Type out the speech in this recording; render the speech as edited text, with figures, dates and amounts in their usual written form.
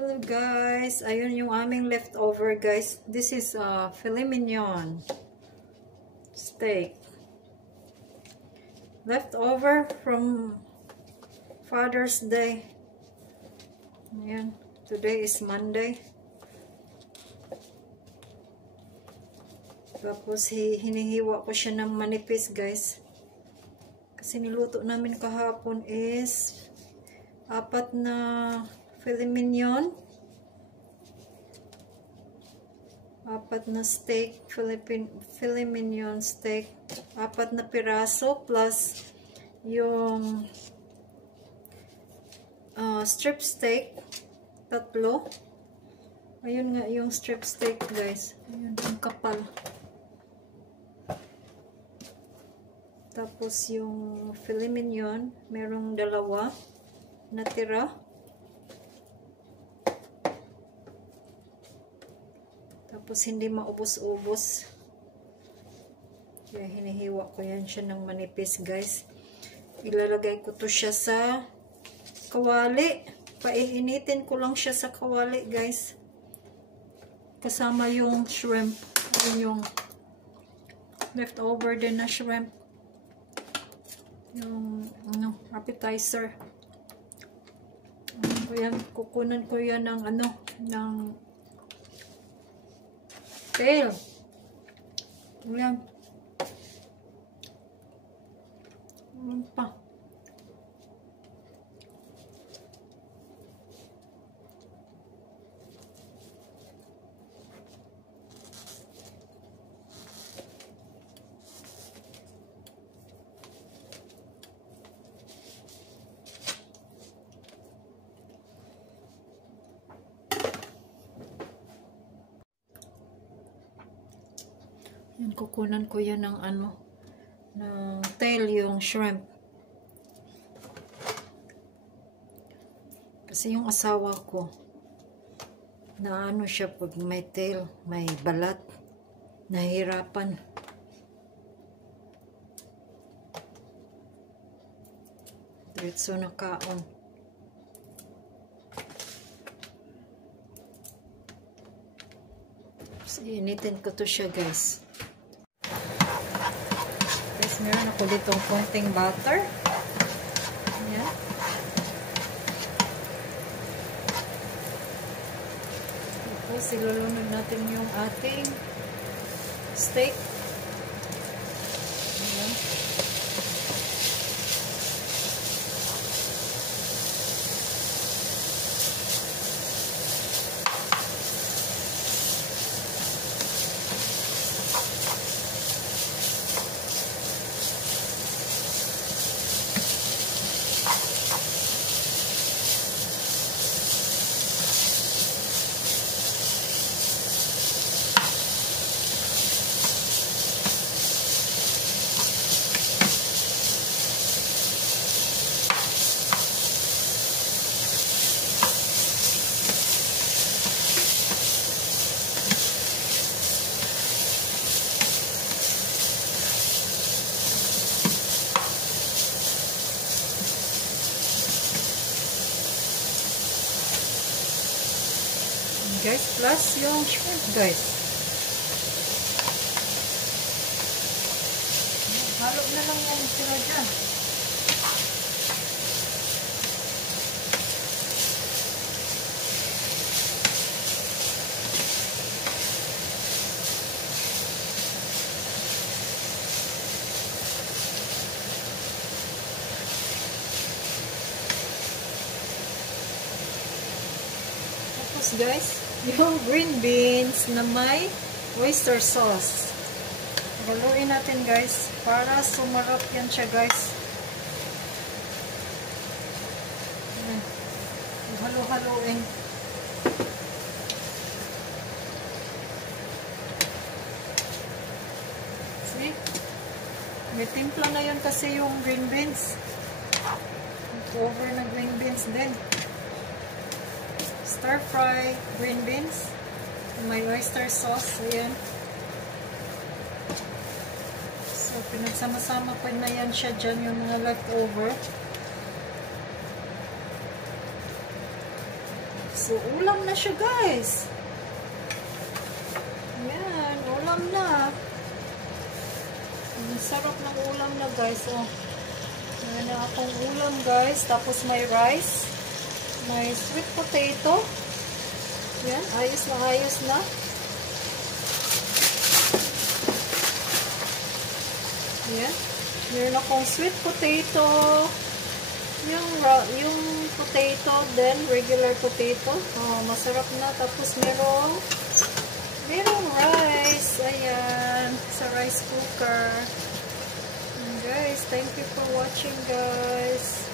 Hello guys, ayun yung aming leftover guys. This is filet mignon steak. Leftover from Father's Day. Ayan, today is Monday. Tapos hinihiwa ko siya ng manipis guys. Kasi niluto namin kahapon is 4 na filet mignon, 4 na steak, filet mignon steak, 4 na piraso plus yung strip steak, 3. Ayun nga yung strip steak guys. Ayun, ang kapal. Tapos yung filet mignon, merong 2 natira. Tapos hindi maubos-ubos. Kaya hinihiwa ko yan siya ng manipis guys. Ilalagay ko to siya sa kawali. Painitin ko lang siya sa kawali guys. Kasama yung shrimp. Yung leftover din na shrimp. Yung appetizer. Kukunan ko yan ng ng tail. Ayan. Ayan pa. Yan, kukunan ko yan ng ng tail, yung shrimp. Kasi yung asawa ko, na siya pag may tail, may balat, nahihirapan. Diretso na kaon. So, initin ko to siya guys. Meron ako ditong konting butter. Ayan. Tapos ilulunod natin yung ating steak. Ayan. Guys, plus yung shrimp guys. Halo na lang yan sila dyan. Tapos guys, yung green beans na may oyster sauce. Haluin natin guys para sumarap yan siya guys. Halo-haloin. See? May timpla na yun kasi yung green beans. Over na green beans din. Stir fry green beans. May oyster sauce. Ayan. So, pinagsama-sama pa na yan siya dyan yung mga leftover. So, ulam na siya, guys. Yan, ulam na. Ang sarap ng ulam na, guys. Oh. Yan na akong ulam, guys. Tapos may rice. May sweet potato. Yan, ayos na, ayos na. Yan. Meron akong sweet potato. Yung potato, then regular potato. Oh, masarap na. Tapos merong rice. Ayan. Sa rice cooker. And guys, thank you for watching, guys.